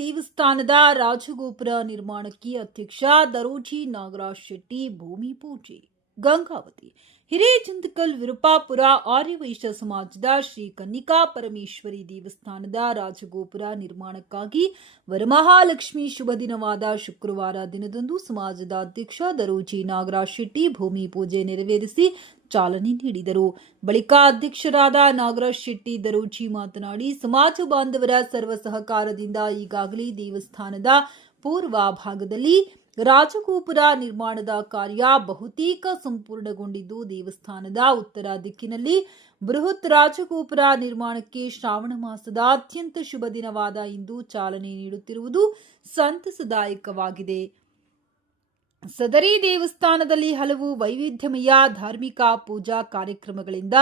ದೇವಸ್ಥಾನದ ರಾಜಗೋಪುರ ನಿರ್ಮಾಣಕ್ಕೆ ಅಧ್ಯಕ್ಷ ದರೋಜಿ ನಾಗರಾಜ್ ಶೆಟ್ಟಿ ಭೂಮಿ ಪೂಜೆ. ಗಂಗಾವತಿ ಹಿರೇಜಂತಕಲ್ ವಿರುಪಾಪುರ ಆರ್ಯವೈಶ್ಯ ಸಮಾಜದ ಶ್ರೀ ಕನ್ನಿಕಾ ಪರಮೇಶ್ವರಿ ದೇವಸ್ಥಾನದ ರಾಜಗೋಪುರ ನಿರ್ಮಾಣಕ್ಕಾಗಿ ವರಮಹಾಲಕ್ಷ್ಮಿ ಶುಭ ದಿನವಾದ ಶುಕ್ರವಾರ ದಿನದಂದು ಸಮಾಜದ ಅಧ್ಯಕ್ಷ ದರೋಜಿ ನಾಗರಾಜ್ ಶೆಟ್ಟಿ ಭೂಮಿ ಪೂಜೆ ನೆರವೇರಿಸಿ ಚಾಲನೆ ನೀಡಿದರು. ಬಳಿಕ ಅಧ್ಯಕ್ಷರಾದ ನಾಗರಾಜ್ ಶೆಟ್ಟಿ ದರೋಜಿ ಮಾತನಾಡಿ, ಸಮಾಜ ಬಾಂಧವರ ಸರ್ವ ಸಹಕಾರದಿಂದ ಈಗಾಗಲೇ ದೇವಸ್ಥಾನದ ಪೂರ್ವ ಭಾಗದಲ್ಲಿ ರಾಜಗೋಪುರ ನಿರ್ಮಾಣದ ಕಾರ್ಯ ಬಹುತೇಕ ಸಂಪೂರ್ಣಗೊಂಡಿದ್ದು, ದೇವಸ್ಥಾನದ ಉತ್ತರ ದಿಕ್ಕಿನಲ್ಲಿ ಬೃಹತ್ ರಾಜಗೋಪುರ ನಿರ್ಮಾಣಕ್ಕೆ ಶ್ರಾವಣ ಮಾಸದ ಅತ್ಯಂತ ಶುಭ ದಿನವಾದ ಇಂದು ಚಾಲನೆ ನೀಡುತ್ತಿರುವುದು ಸಂತಸದಾಯಕವಾಗಿದೆ. ಸದರಿ ದೇವಸ್ಥಾನದಲ್ಲಿ ಹಲವು ವೈವಿಧ್ಯಮಯ ಧಾರ್ಮಿಕ ಪೂಜಾ ಕಾರ್ಯಕ್ರಮಗಳಿಂದ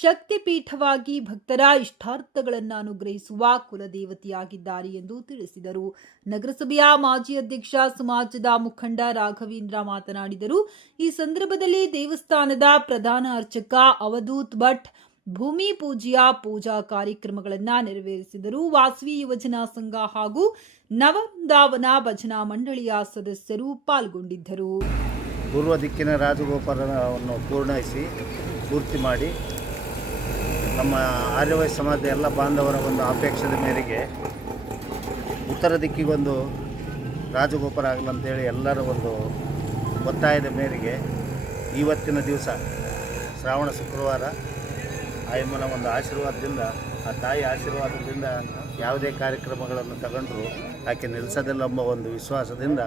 ಶಕ್ತಿಪೀಠವಾಗಿ ಭಕ್ತರ ಇಷ್ಟಾರ್ಥಗಳನ್ನು ಅನುಗ್ರಹಿಸುವ ಕುಲದೇವತೆಯಾಗಿದ್ದಾರೆ ಎಂದು ತಿಳಿಸಿದರು. ನಗರಸಭೆಯ ಮಾಜಿ ಅಧ್ಯಕ್ಷ ಸಮಾಜದ ಮುಖಂಡ ರಾಘವೇಂದ್ರ ಮಾತನಾಡಿದರು. ಈ ಸಂದರ್ಭದಲ್ಲಿ ದೇವಸ್ಥಾನದ ಪ್ರಧಾನ ಅರ್ಚಕ ಅವಧೂತ್ ಭಟ್ ಭೂಮಿ ಪೂಜೆಯ ಪೂಜಾ ಕಾರ್ಯಕ್ರಮಗಳನ್ನು ನೆರವೇರಿಸಿದರು. ವಾಸವಿ ಯುವಜನ ಸಂಘ ಹಾಗೂ ನವವೃಂದಾವನ ಭಜನಾ ಮಂಡಳಿಯ ಸದಸ್ಯರು ಪಾಲ್ಗೊಂಡಿದ್ದರು. ಪೂರ್ವ ದಿಕ್ಕಿನ ರಾಜಗೋಪುರವನ್ನು ಪೂರ್ತಿ ಮಾಡಿ ನಮ್ಮ ಆರ್ಯವೈಶ್ಯ ಸಮಾಜದ ಎಲ್ಲ ಬಾಂಧವರ ಒಂದು ಅಪೇಕ್ಷೆಯ ಮೇರೆಗೆ ಉತ್ತರ ದಿಕ್ಕಿಗೊಂದು ರಾಜಗೋಪುರ ಆಗಲಂತೇಳಿ ಎಲ್ಲರ ಒಂದು ಒತ್ತಾಯದ ಮೇರೆಗೆ ಇವತ್ತಿನ ದಿವಸ ಶ್ರಾವಣ ಶುಕ್ರವಾರ ಆಯಮ್ಮನ ಒಂದು ಆಶೀರ್ವಾದದಿಂದ, ಆ ತಾಯಿ ಆಶೀರ್ವಾದದಿಂದ ಯಾವುದೇ ಕಾರ್ಯಕ್ರಮಗಳನ್ನು ತಗೊಂಡ್ರು ಆಕೆ ನಿಲ್ಲಿಸೋದಿಲ್ಲ ಎಂಬ ಒಂದು ವಿಶ್ವಾಸದಿಂದ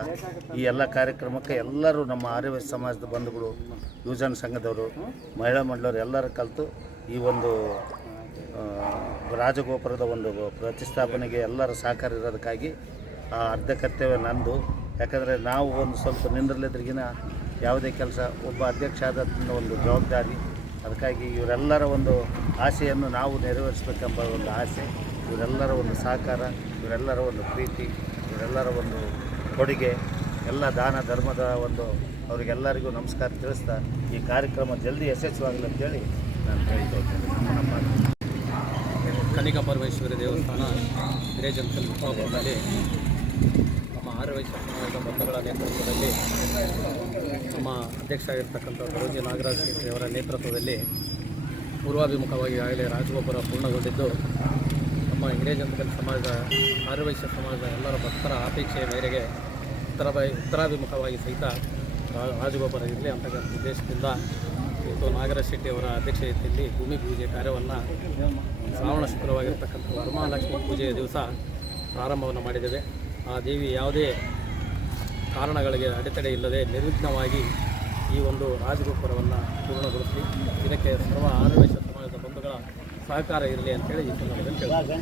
ಈ ಎಲ್ಲ ಕಾರ್ಯಕ್ರಮಕ್ಕೆ ಎಲ್ಲರೂ ನಮ್ಮ ಆರ್ಯವೈಶ್ಯ ಸಮಾಜದ ಬಂಧುಗಳು, ಯುವಜನ ಸಂಘದವರು, ಮಹಿಳಾ ಮಂಡಳವರು ಎಲ್ಲರೂ ಕಲಿತು ಈ ಒಂದು ರಾಜಗೋಪುರದ ಒಂದು ಪ್ರತಿಷ್ಠಾಪನೆಗೆ ಎಲ್ಲರ ಸಹಕಾರ ಇರೋದಕ್ಕಾಗಿ ಆ ಅರ್ಧ ಕರ್ತವ್ಯ ನಂದು. ಯಾಕಂದರೆ ನಾವು ಒಂದು ಸ್ವಲ್ಪ ನಿಂದ್ರಲಿದ್ರಿಗಿನ ಯಾವುದೇ ಕೆಲಸ ಒಬ್ಬ ಅಧ್ಯಕ್ಷ ಆದ ಒಂದು ಜವಾಬ್ದಾರಿ. ಅದಕ್ಕಾಗಿ ಇವರೆಲ್ಲರ ಒಂದು ಆಸೆಯನ್ನು ನಾವು ನೆರವೇರಿಸಬೇಕೆಂಬ ಒಂದು ಆಸೆ, ಇವರೆಲ್ಲರ ಒಂದು ಸಹಕಾರ, ಇವರೆಲ್ಲರ ಒಂದು ಪ್ರೀತಿ, ಇವರೆಲ್ಲರ ಒಂದು ಕೊಡುಗೆ, ಎಲ್ಲ ದಾನ ಧರ್ಮದ ಒಂದು ಅವರಿಗೆಲ್ಲರಿಗೂ ನಮಸ್ಕಾರ ತಿಳಿಸ್ತಾ ಈ ಕಾರ್ಯಕ್ರಮ ಜಲ್ದಿ ಯಶಸ್ವಿಯಾಗಲಿ ಅಂತೇಳಿ ನಾನು ಹೇಳ್ತೇನೆ. ಕನ್ನಿಕಾ ಪರಮೇಶ್ವರಿ ದೇವಸ್ಥಾನ ಹಿರೇಜಂತಕಲ್ ವಿರುಪಾಪುರದಲ್ಲಿ ನಮ್ಮ ಆರ್ಯವೈಶ್ಯ ಸಮಾಜದ ಬಂಧುಗಳ ನೇತೃತ್ವದಲ್ಲಿ ನಮ್ಮ ಅಧ್ಯಕ್ಷ ಆಗಿರ್ತಕ್ಕಂಥ ದರೋಜಿ ನಾಗರಾಜ್ ಶೆಟ್ಟಿ ಅವರ ನೇತೃತ್ವದಲ್ಲಿ ಪೂರ್ವಾಭಿಮುಖವಾಗಿ ಆಗಲೇ ರಾಜಗೋಪುರ ಪೂರ್ಣಗೊಂಡಿದ್ದು, ನಮ್ಮ ಹಿರೇಜಂತಕಲ್ ಸಮಾಜದ ಆರ್ಯವೈಶ್ಯ ಸಮಾಜದ ಎಲ್ಲರ ಭಕ್ತರ ಅಪೇಕ್ಷೆಯ ಮೇರೆಗೆ ಉತ್ತರಾಭಿಮುಖವಾಗಿ ಸಹಿತ ರಾಜಗೋಪುರ ಇರಲಿ ಅಂತಕ್ಕಂಥ ಉದ್ದೇಶದಿಂದ ಇವತ್ತು ನಾಗರಾಜ್ ಶೆಟ್ಟಿ ಅವರ ಅಧ್ಯಕ್ಷತೆಯಲ್ಲಿ ಭೂಮಿ ಪೂಜೆ ಕಾರ್ಯವನ್ನು ಶ್ರಾವಣ ಶುಕ್ರವಾಗಿರ್ತಕ್ಕಂಥ ವರಮಹಾಲಕ್ಷ್ಮಿ ಪೂಜೆಯ ದಿವಸ ಪ್ರಾರಂಭವನ್ನು ಮಾಡಿದ್ದೇವೆ. ಆ ದೇವಿ ಯಾವುದೇ ಕಾರಣಗಳಿಗೆ ಅಡೆತಡೆ ಇಲ್ಲದೆ ನಿರ್ವಿಘ್ನವಾಗಿ ಈ ಒಂದು ರಾಜಗೋಪುರವನ್ನು ಪೂರ್ಣಗೊಳಿಸಿ ಇದಕ್ಕೆ ಸರ್ವ ಆರ್ಯವೈಶ್ಯ ಸಮಾಜದ ಬಂಧುಗಳ ಸಹಕಾರ ಇರಲಿ ಅಂತೇಳಿ ಈ ಸಂದರ್ಭದಲ್ಲಿ ಕೇಳ್ತಾರೆ.